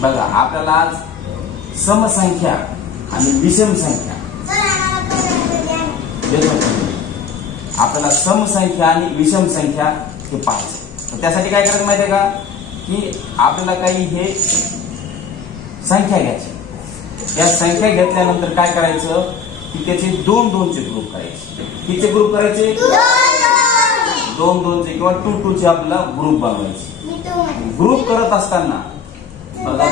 बघा आपल्याला आज समसंख्या आणि विषम संख्या आपल्याला समसंख्या आणि विषम संख्या हे पाहायचं. तर त्यासाठी काय करायचं माहितीये का की आपल्याला काही हे संख्या घ्यायची. या संख्या घेतल्यानंतर काय करायचं की त्याचे दोन दोनचे ग्रुप करायचे. किती ग्रुप करायचे? दोन दोनचे किंवा 2 चे आपल्याला ग्रुप बनवायचे. ग्रुप करत असताना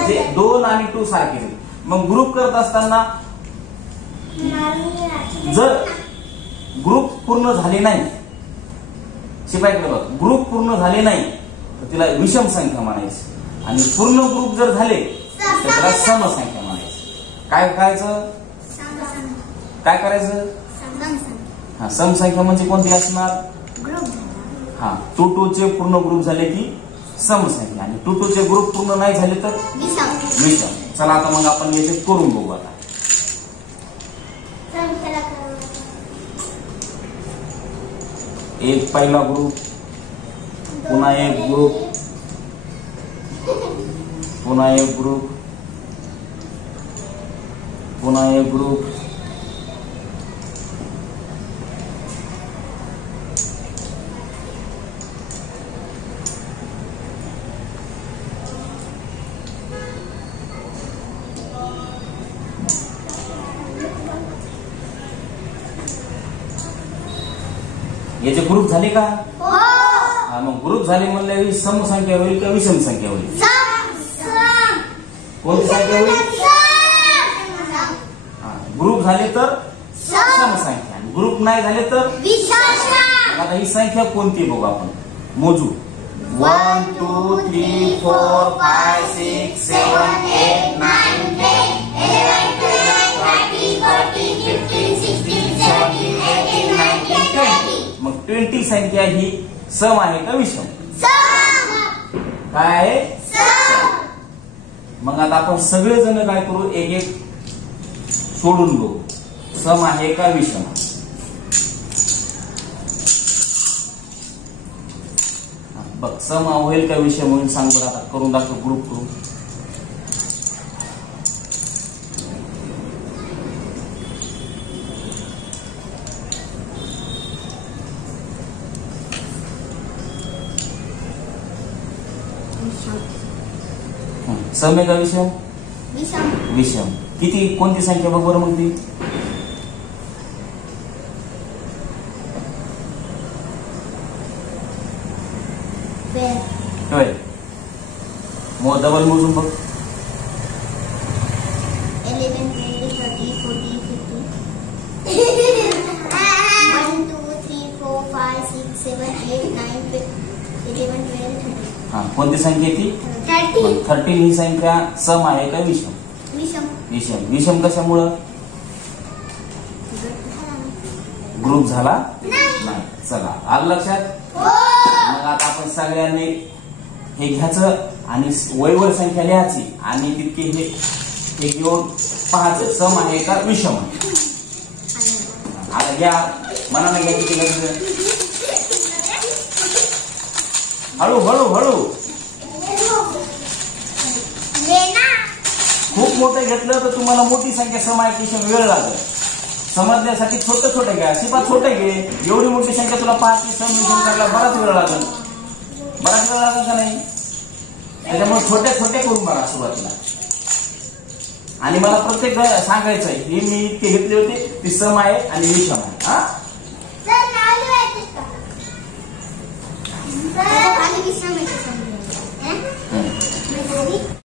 जे 2 आणि 2 सारखे मग ग्रुप करत असताना जर ग्रुप पूर्ण झाले नाही शिपाईकडे बघ ग्रुप पूर्ण झाले नाही तर तिला विषम संख्या म्हणायची आणि पूर्ण ग्रुप जर झाले तर त्याला समसंख्या म्हणायची. काय करायचं? काय करायचं? हा समसंख्या म्हणजे कोणती असणार? हा 2 चे पूर्ण ग्रुप झाले की समसंख्या आणि 2 चे ग्रुप पूर्ण नाही झाले तर विषम. चला आता मग आपण याचे करून बघू. आता एक पहिला ग्रुप पुन्हा एक ग्रुप पुन्हा एक ग्रुप पुन्हा एक ग्रुप याचे ग्रुप झाले का? हा मग ग्रुप झाले म्हणल्यावर समसंख्या होईल का विषम संख्या होईल? कोणती संख्या होईल? ग्रुप झाले तर समसंख्या ग्रुप नाही झाले तर विषम. आता ही संख्या कोणती बघू आपण मोजू. 1 2 3 4 5 6 7 8 9 10 11 12 13 14 15 16 17 18 19 20. मग 20 संख्या ही सम आहे का विषम? काय आहे? मग आता आपण सगळेजण काय करू एक एक सोडून बघू सम आहे का विषम. बघ सम होईल का विषम होईल सांग बरं. आता करून दाखव ग्रुप करू. सम आहे का विषम? विषम. किती कोणती संख्या बघ बरं मग ती. मग डबल मोजून बघ. 11 12 13 14 15 1 2 3 4 5 6 7 8 9 10 11 12 13. हा कोणती संख्या ती? 13 ही संख्या सम आहे का विषम? विषम. विषम कशामुळं? ग्रुप झाला नाही. चला आलं लक्षात. मग आता आपण सगळ्यांनी हे घ्यायचं आणि वैवर संख्या लिहायची आणि तितके हे घेऊन पाहायचं सम आहे का विषम. आता घ्या मनाने घ्या किती घ्यायचं. हळू हळू हळू. खूप मोठे घेतलं तर तुम्हाला मोठी संख्या सम आहे विषम वेळ लागेल. समजण्यासाठी छोटे छोटे घ्या. शिपा छोटे घे. एवढी मोठी संख्या तुला पाहायची सम विषम करायला बराच वेळ लागेल. बराच वेळ लागेल का नाही? त्याच्यामुळे छोटे छोटे करून बघा सुरुवातीला. आणि मला प्रत्येक सांगायचं आहे हे मी इतके घेतले होते ती सम आहे आणि विषम आहे. हा आणि विषम आहे.